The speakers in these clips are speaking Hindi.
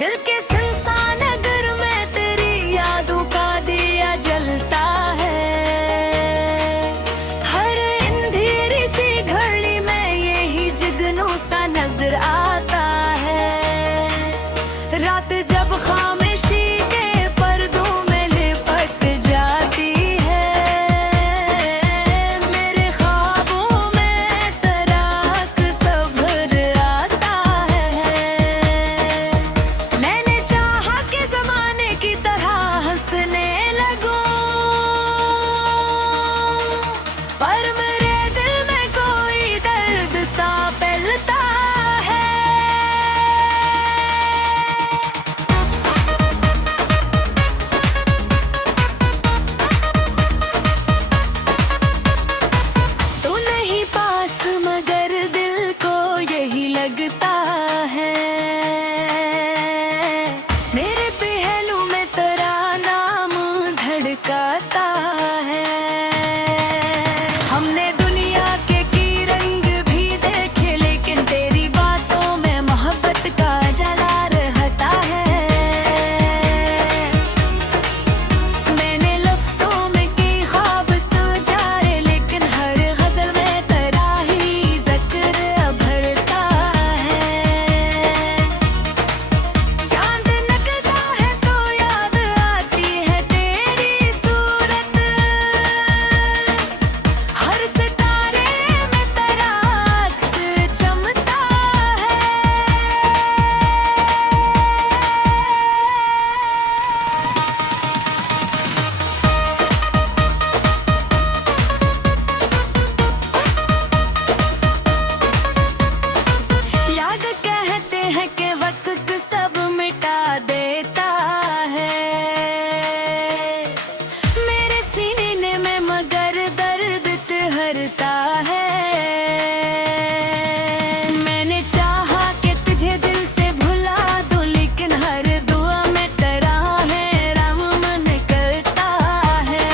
दिल के सुनसान नगर में तेरी यादों का दिया जलता है। हर अंधेरी सी घड़ी में यही जुगनू सा नजर आता है। रात जब खामोशी के पर्दों में लिपट जाती है, मेरे ख्वाबों में तेरा अक्स भर आता है। मैंने चाहा कि ज़माने की तरह हंसने लगूं, पर मेरे दिल में कोई दर्द सा फैलता है। तू नहीं पास मगर दिल को यही लगता है। मेरे पहलू में तेरा नाम धड़काता है। हमने दुनिया के रंग भी देखे, लेकिन तेरी बातों में मोहब्बत का जला रहता है। मैंने लफ्ज़ों में की ख्वाब सुझाए, लेकिन हर गज़ल में तेरा ही ज़िक्र भरता है। चांद निकलता है तो याद आती है तेरी सूरत, हर सितारे में तेरा अक्स चमकता है। याद कहते हैं कि वक्त सब मिटा देता है। मेरे सीने में मगर दर्द ठहरता है। मैंने चाहा कि तुझे दिल से भुला दूं, लेकिन हर दुआ में तेरा है राम निकलता है।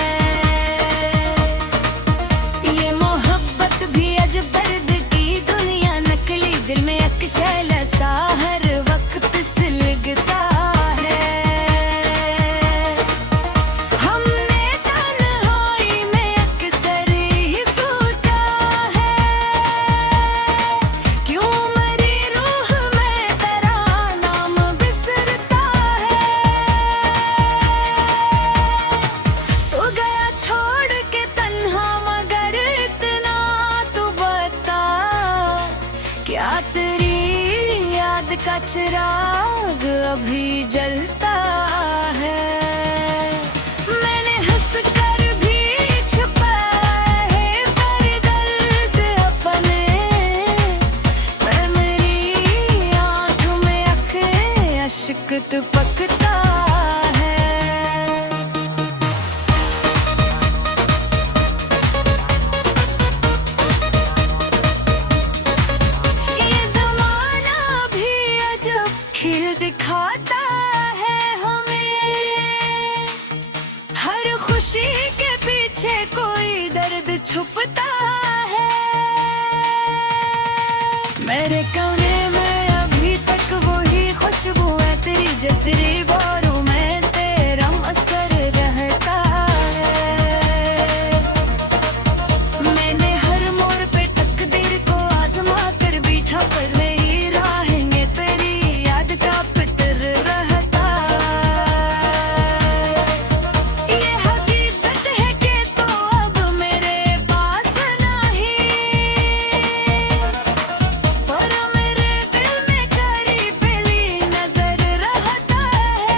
ये मोहब्बत भी अजब दर्द की दुनिया, नकली दिल में अक्शल सा हर वक्त सिलगता है। हमने तन्हाई में अक्सर ही सोचा है, क्यों मरी रूह में तेरा नाम बिसरता है। तो गया छोड़ के तन्हा, मगर इतना तू बता, क्या तेरी याद का चिराग अभी जलता है। मैंने हंस कर भी छुपाया है पर दर्द अपने, पर मेरी आँख में अश्क टपकता है। ये ज़माना भी अजब खेल दिखाता है हमें, हर खुशी के पीछे कोई दर्द छुपता है। मेरे कमरे में अभी तक वही खुशबू है तेरी, जैसी बारों में तेरा असर रहता है। मैंने हर मोड़ पे तकदीर को आजमा कर बीछा, पर नहीं राहेंगे तेरी याद का फिक्र रहता है। ये हकीकत है कि तो अब मेरे पास नहीं, पर मेरे दिल में करीब पहली नजर रहता है।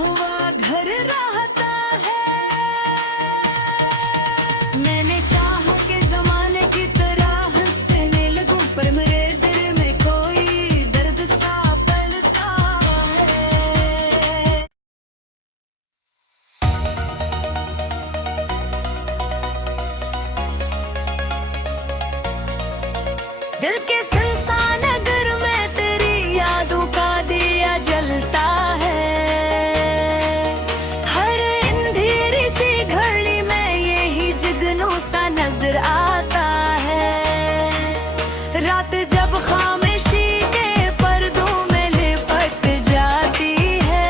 हुआ घर रहता है। मैंने चाहा के जमाने की तरह हंसने लगूं, पर मेरे दिल में कोई दर्द सा पलता है। दिल के सुनसान नगर में तेरी यादों का दिया जलता है। हर अंधेरी सी घड़ी में यही जुगनू सा नजर आता है। रात जब खामोशी के पर्दों में लिपट जाती है,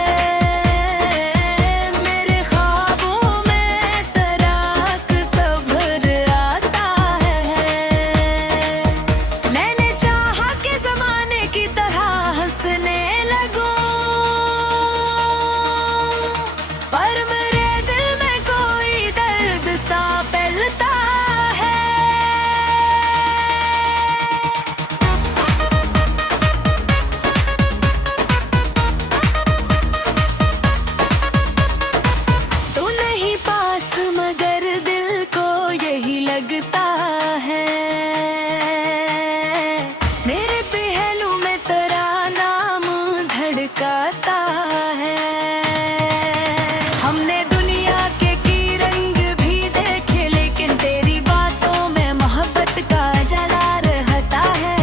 मेरे ख्वाबों में तेरा अक्स भर आता है। मैंने चाहा कि जमाने की तरह हंसने लगूं, पर मेरे दिल में कोई दर्द सा फैलता है। तू नहीं पास मगर दिल को यही लगता है। मेरे पहलू में तेरा नाम धड़काता है। हमने दुनिया के रंग भी देखे, लेकिन तेरी बातों में मोहब्बत का जला रहता है।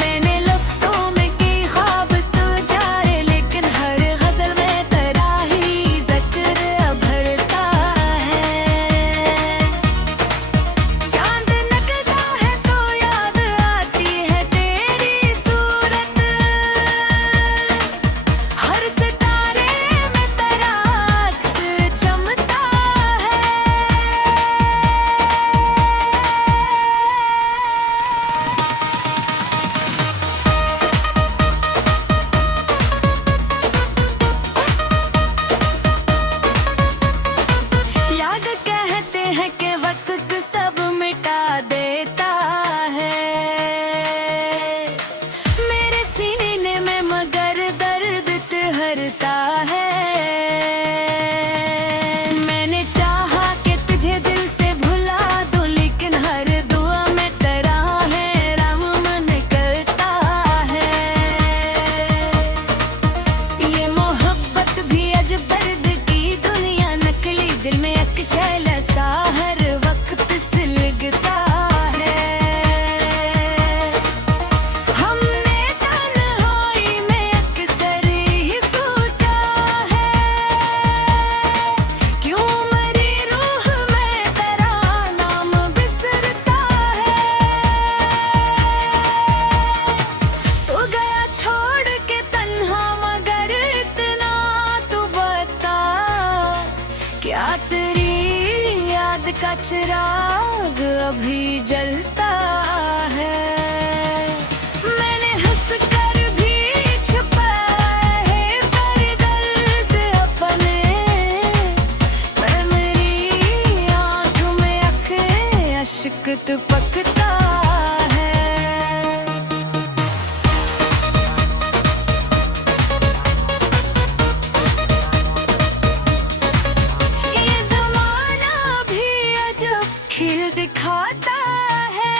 मैंने लफ्जों में की ख्वाब सुझाए, लेकिन हर गजल में तेरा ही जिक्र भरता है। चांद निकलता है तो याद आती है तेरी सूरत, हर सितारे में तेरा अक्स चमकता है। याद कहते हैं कि वक्त सब मिटा देता है। मेरे सीने में मगर दर्द ठहरता है। मैंने चाहा कि तुझे दिल से भुला दूं, लेकिन हर दुआ में तेरा है राम मन करता है। ये मोहब्बत भी अजब दर्द की दुनिया, नकली दिल में अक्शल सा हर वक्त सिलगता है। हमने तन्हाई में अक्सर ही सोचा है, क्यों मरी रूह में तेरा नाम बिसरता है। तो गया छोड़ के तन्हा, मगर इतना तू बता, क्या तेरी याद का चिराग अभी जलता है। मैंने हंस कर भी छुपाया है पर दर्द अपने, पर मेरी आँख में अश्क टपकता है। ये जमाना भी अजब खिल दिखाता है।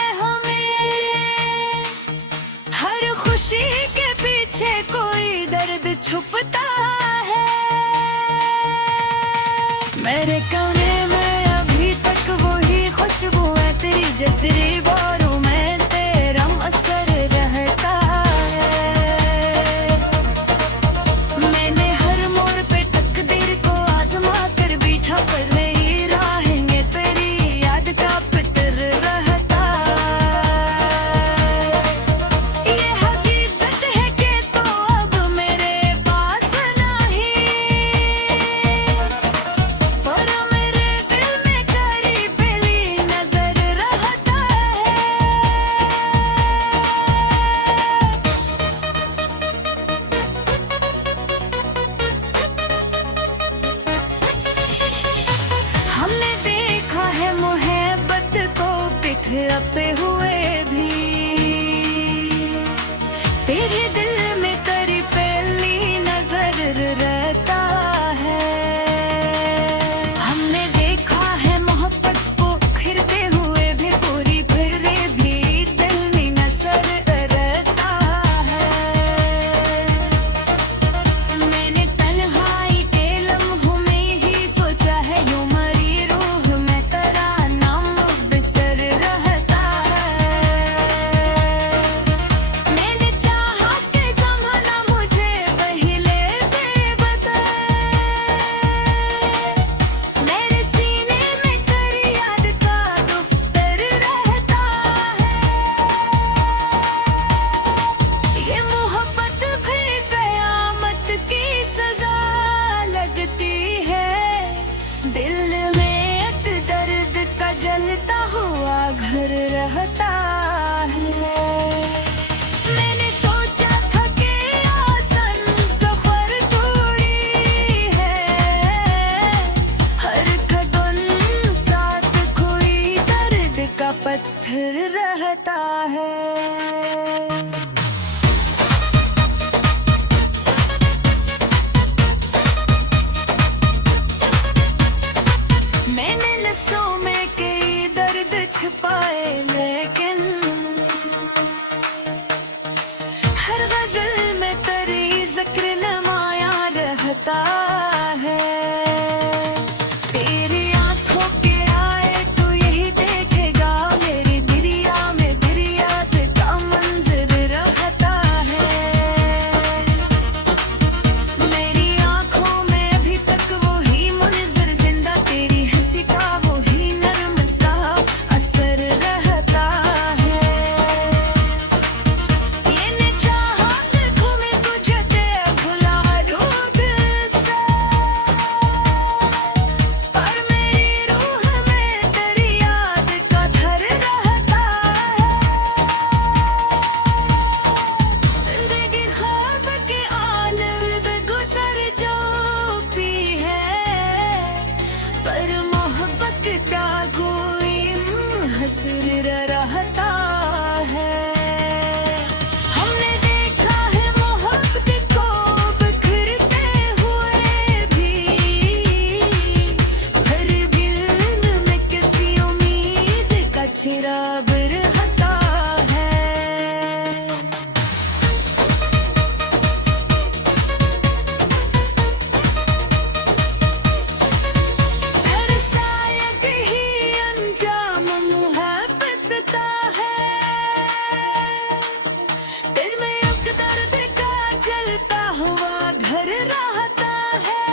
हुआ घर रहता है।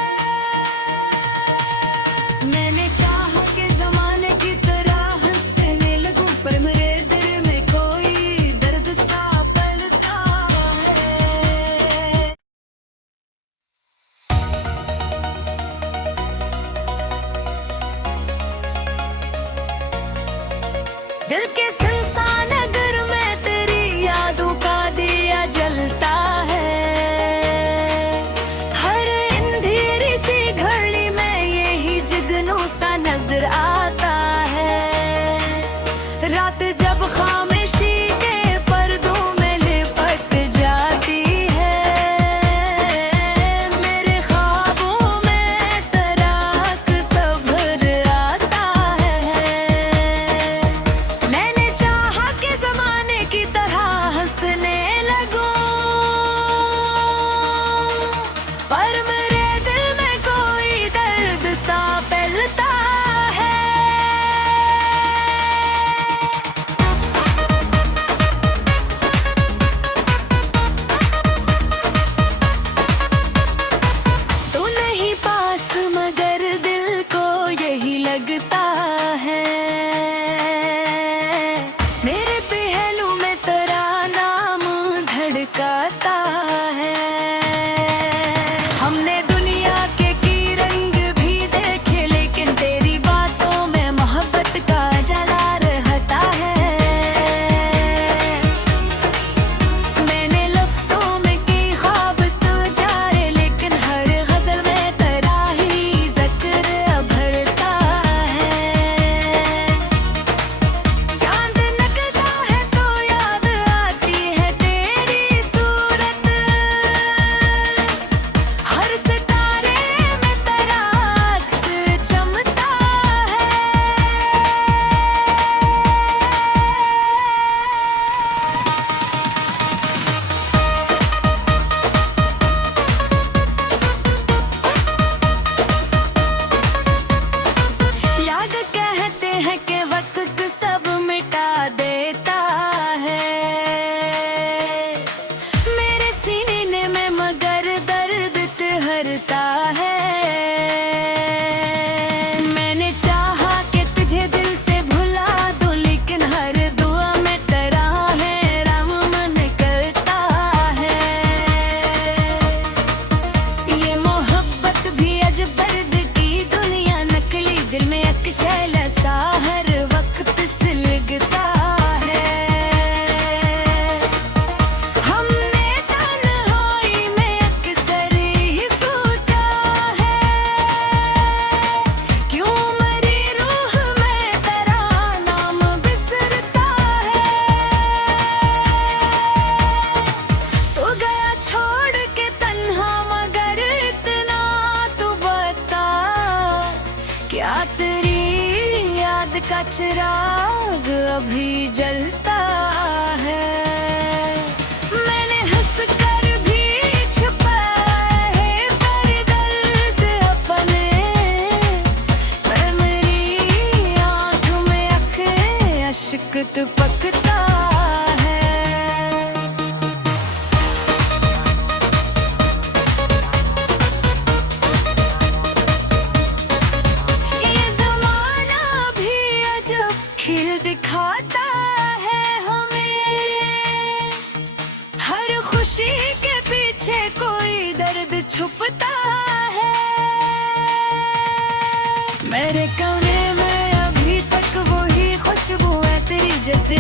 मैंने चाहा के जमाने की तरह हंसने लगूं, पर मेरे दिल में कोई दर्द सा पलता है। दिल के सुनसान नगर में तेरी यादों का दिया जलता है। हर अंधेरी सी घड़ी में यही जुगनू सा नजर आता है। रात जब खामोशी के पर्दों में लिपट जाती है, मेरे ख्वाबों में तराक सब्र आता है। मैंने चाहा कि जमाने की तरह हंसने लगूं, पर मेरे दिल में कोई दर्द सा फैलता है। तू नहीं पास मगर दिल को यही लगता है। मेरे पहलू में तेरा नाम धड़काता है। हमने दुनिया के रंग भी देखे, लेकिन तेरी बातों में मोहब्बत का जला रहता है। मैंने लफ्जों में की ख्वाब सुझाए, लेकिन हर गजल में तेरा ही जिक्र अभरता है। चांद निकलता है तो याद आती है तेरी सूरत, हर सितारे में तेरा अक्स चमकता है। याद कहते हैं कि वक्त सब मिटा देता है। मेरे सीने में मगर दर्द ठहरता है। मैंने चाहा कि तुझे दिल से भुला दूं, लेकिन हर दुआ में तेरा है राम मन करता है। ये मोहब्बत भी अजब दर्द की दुनिया, नकली दिल में अक्शैल सा हर वक्त सिलगता है। हमने तन्हाई में अक्सर ही सोचा है, क्यों मरी रूह में तेरा नाम बिसरता है। तो गया छोड़ के तन्हा, मगर इतना तू बता, क्या तेरी याद का चिराग अभी जलता है। मैंने हंस कर भी छुपाया है पर दर्द अपने, पर मेरी आँख में अश्क टपकता है। ये ज़माना भी अजब खेल दिखाता है हमें, हर खुशी के पीछे कोई दर्द छुपता है। मेरे कमरे में अभी तक वही खुशबू है तेरी, जैसे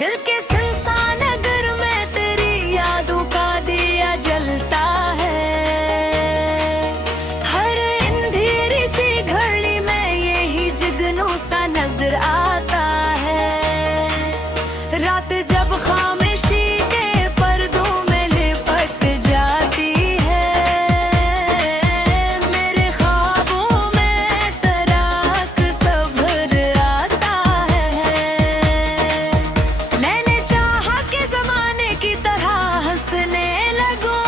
दिल के सुनसान नगर में तेरी यादों का दिया जलता है। हर अंधेरी सी घड़ी में यही जुगनू सा नजर आता है। रात जब खामोशी के पर्दों में लिपट जाती है, मेरे ख्वाबों में तराक सब्र आता है। मैंने चाहा कि जमाने की तरह हंसने लगूं,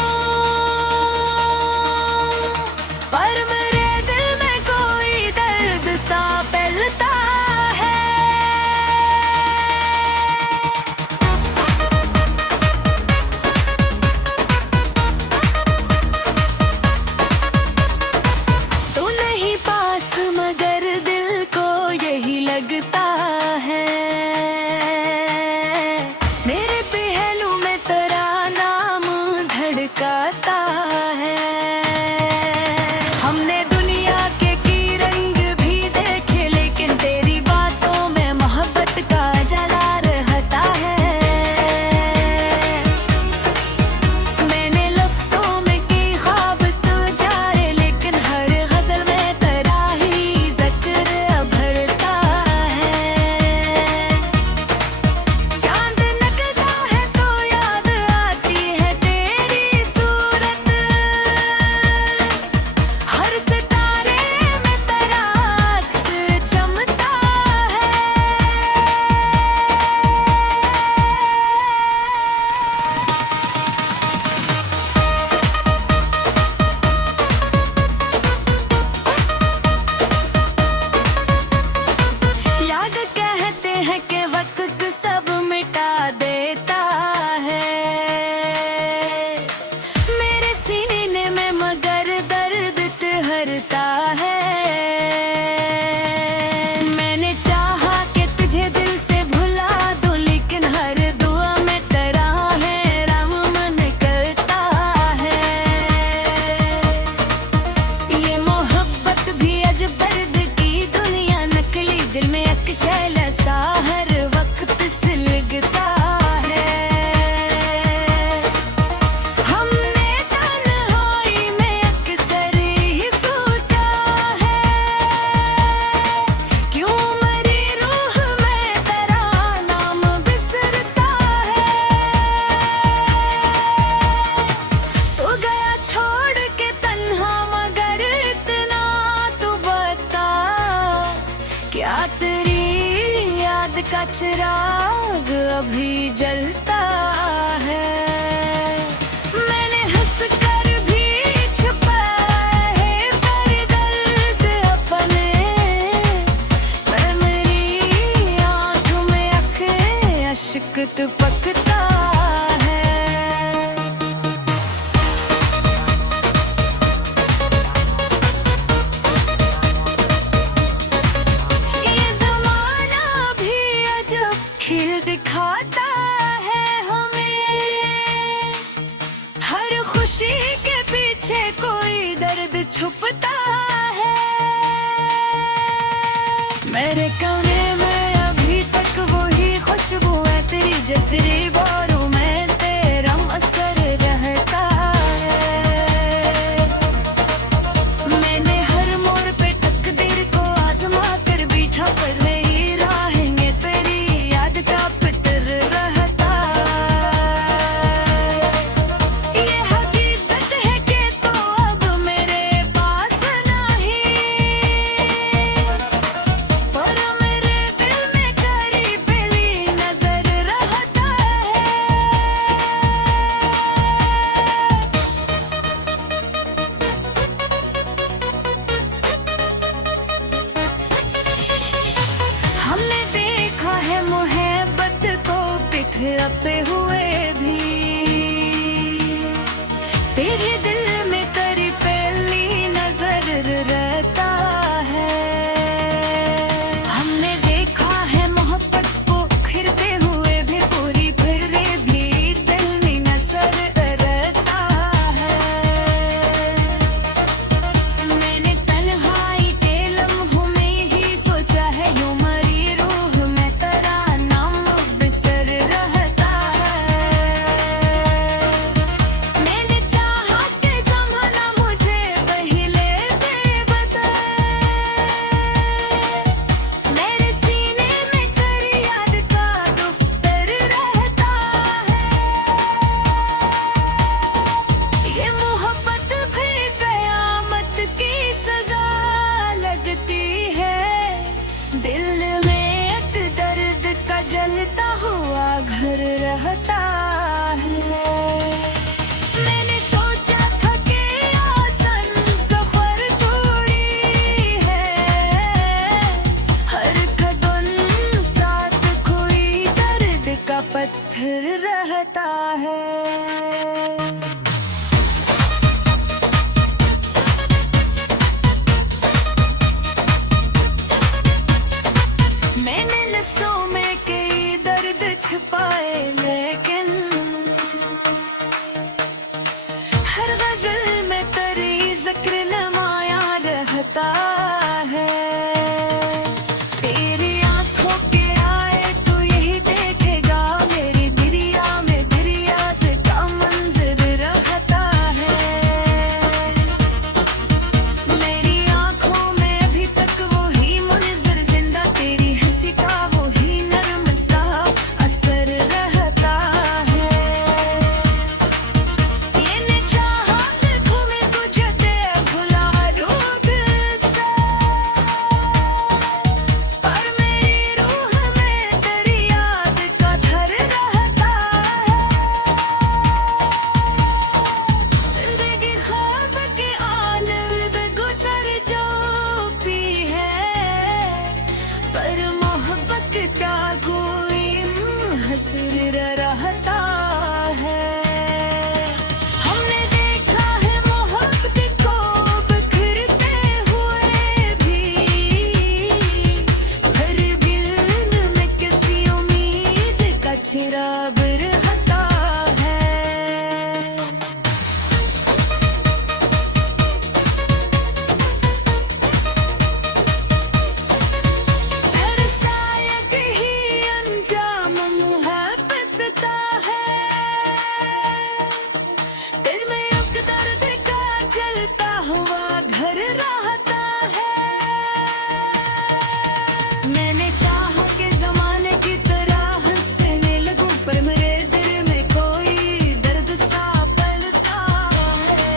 पर मेरे दिल में कोई दर्द सा फैलता है। तू नहीं पास मगर दिल को यही लगता है। मेरे पहलू में तेरा नाम धड़काता है। हमने दुनिया के रंग भी देखे, लेकिन तेरी बातों में मोहब्बत का जला रहता है। मैंने लफ्जों में की ख्वाब सुझाए, लेकिन हर गजल में तेरा ही जिक्र अभरता है। चांद निकलता है तो याद आती है तेरी सूरत, हर सितारे में तेरा अक्स चमकता है। याद कहते हैं कि वक्त सब मिटा देता है। मेरे सीने में मगर दर्द ठहरता है। मैंने चाहा कि तुझे दिल से भुला दूं, लेकिन हर दुआ में तेरा है राम मन करता है। ये मोहब्बत भी अजब दर्द की दुनिया, नकली दिल में अक्शल सा हर वक्त सिलगता है। हमने तन्हाई में अक्सर ही सोचा है, क्यों मरी रूह में तेरा नाम बिसरता है। तो गया छोड़ के तन्हा, मगर इतना तू बता, क्या तेरी याद का चिराग अभी जलता है। मैंने हंस कर भी छुपाया है पर दर्द अपने, पर मेरी आँख में अश्क टपकता है। ये ज़माना भी अजब खेल दिखाता है। हुआ घर रहता है। मैंने चाहा के जमाने की तरह हंसने लगूं, पर मेरे दिल में कोई दर्द सा पलता है।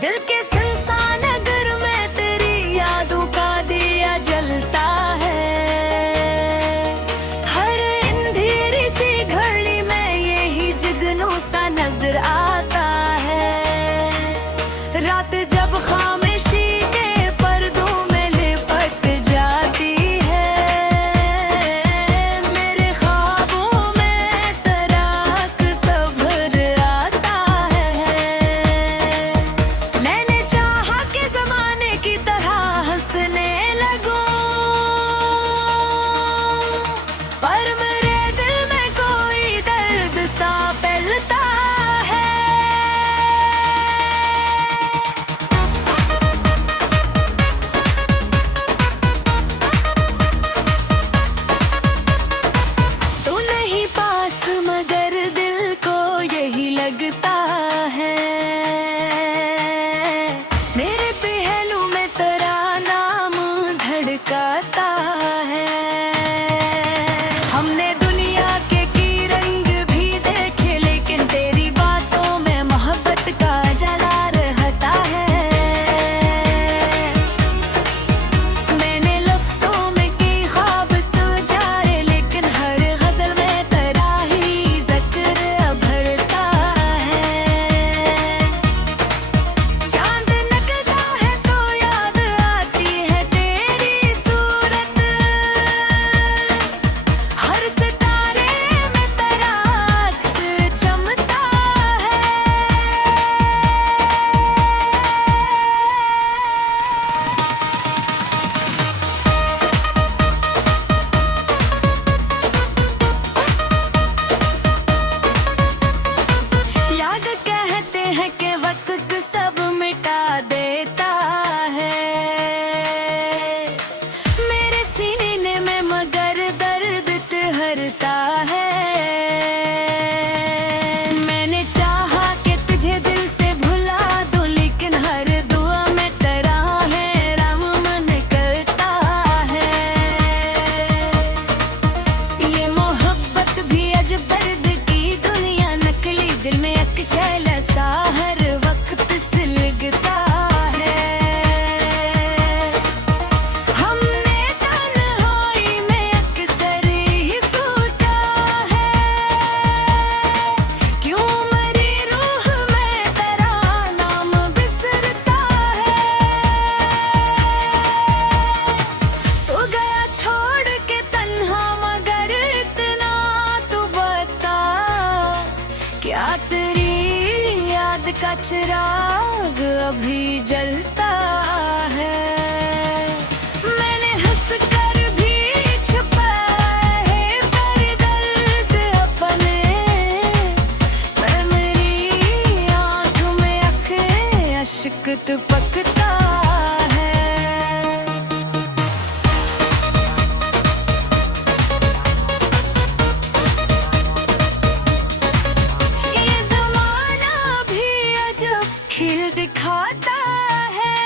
दिल के सुनसान नगर में तेरी यादों का दिया जलता है। हर अंधेरी सी घड़ी में यही जुगनू सा नजर आता है। रात जब खामोशी के पर्दों में लिपट जाती है, मेरे ख्वाबों में तराक सब्र आता है। मैंने चाहा कि जमाने की तरह हंसने लगूं, पर मेरे दिल में कोई दर्द सा फैलता है। तू नहीं पास मगर दिल को यही लगता है। मेरे पहलू में तेरा नाम धड़काता है। हमने दुनिया के रंग भी देखे, लेकिन तेरी बातों में मोहब्बत का जला रहता है। मैंने लफ्जों में की ख्वाब सुझाए, लेकिन हर गजल में तेरा ही जिक्र अभरता है। चांद निकलता है तो याद आती है तेरी सूरत, हर सितारे में तेरा अक्स चमकता है। याद कहते हैं कि वक्त सब मिटा देता है। मेरे सीने में मगर दर्द ठहरता है। मैंने चाहा कि तुझे दिल से भुला दूं, लेकिन हर दुआ में तेरा है राम मन करता है। ये मोहब्बत भी अजब दर्द की दुनिया, नकली दिल में अक्शल सा हर वक्त सिलगता है। हमने तन्हाई में अक्सर ही सोचा है, क्यों मरी रूह में तेरा नाम बिसरता है। तो गया छोड़ के तन्हा, मगर इतना तू बता, क्या तेरी याद का चिराग अभी जलता है। मैंने हंस कर भी छुपाया है पर दर्द अपने, पर मेरी आँख में अश्क टपकता है। ये जमाना भी अजब खिल दिखाता है।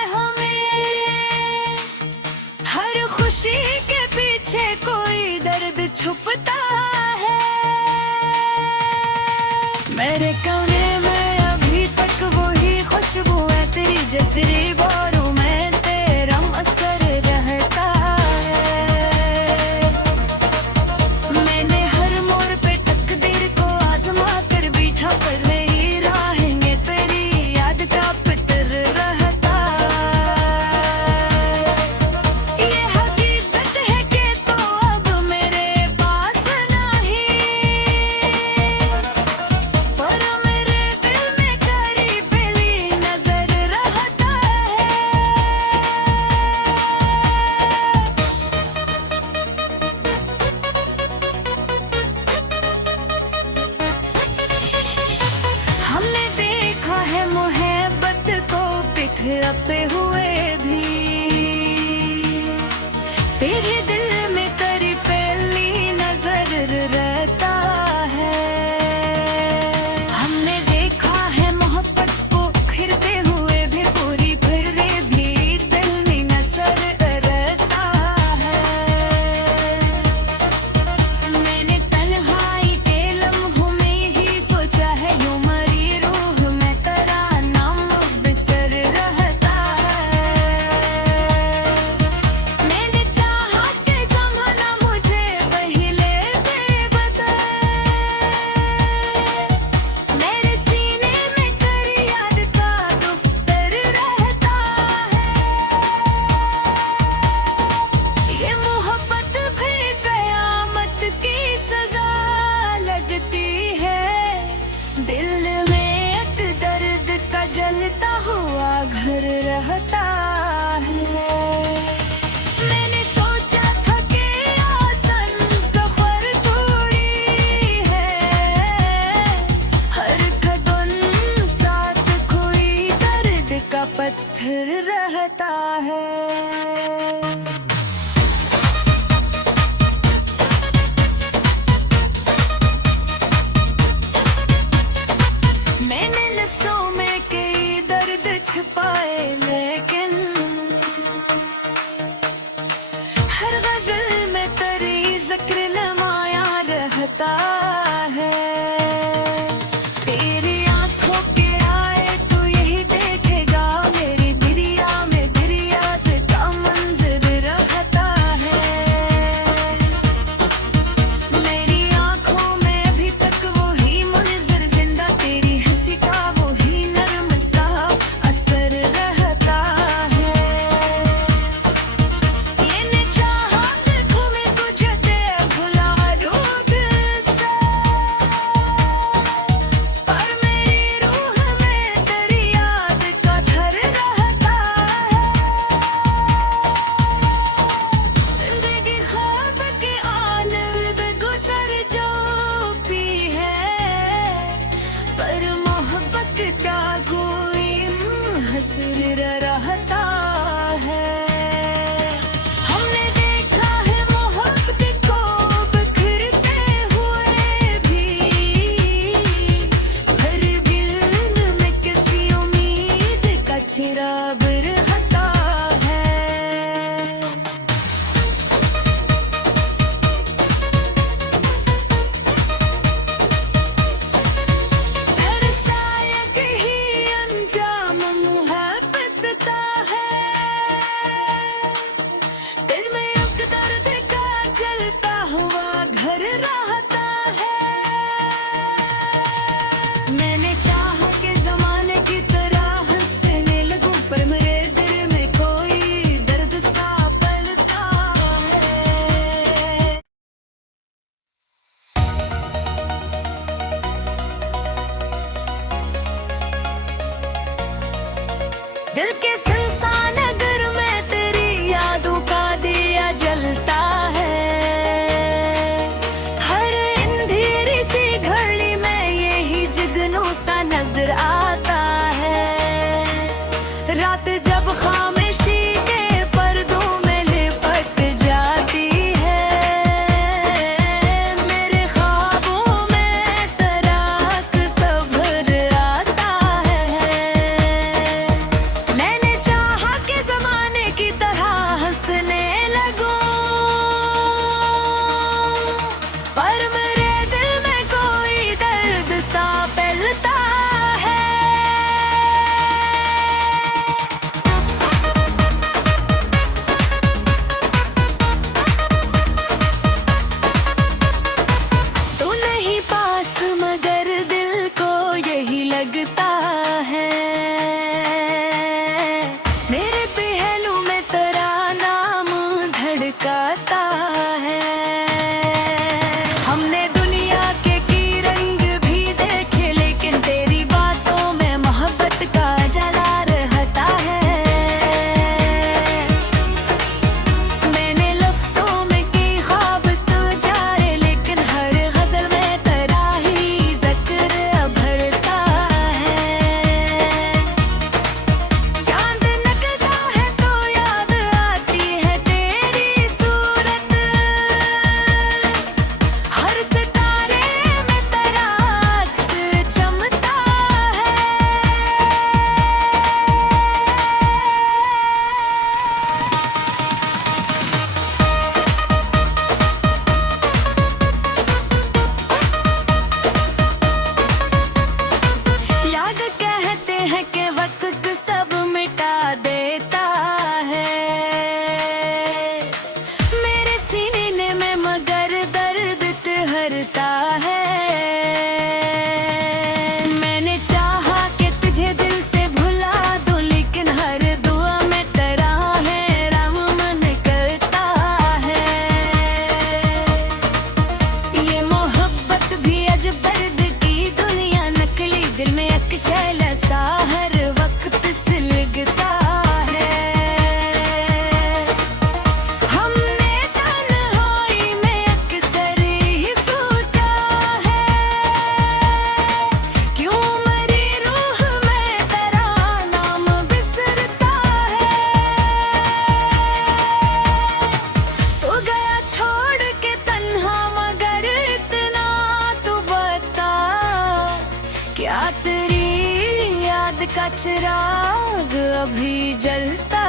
का चिराग अभी जलता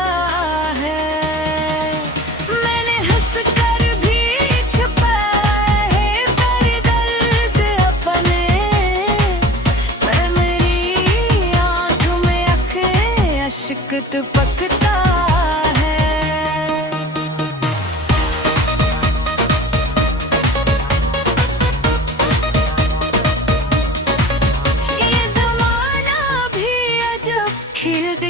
है। मैंने हंस कर भी छुपाया है पर दर्द अपने, पर मेरी आँख में अश्क टपकता है। ये ज़माना भी अजब खिल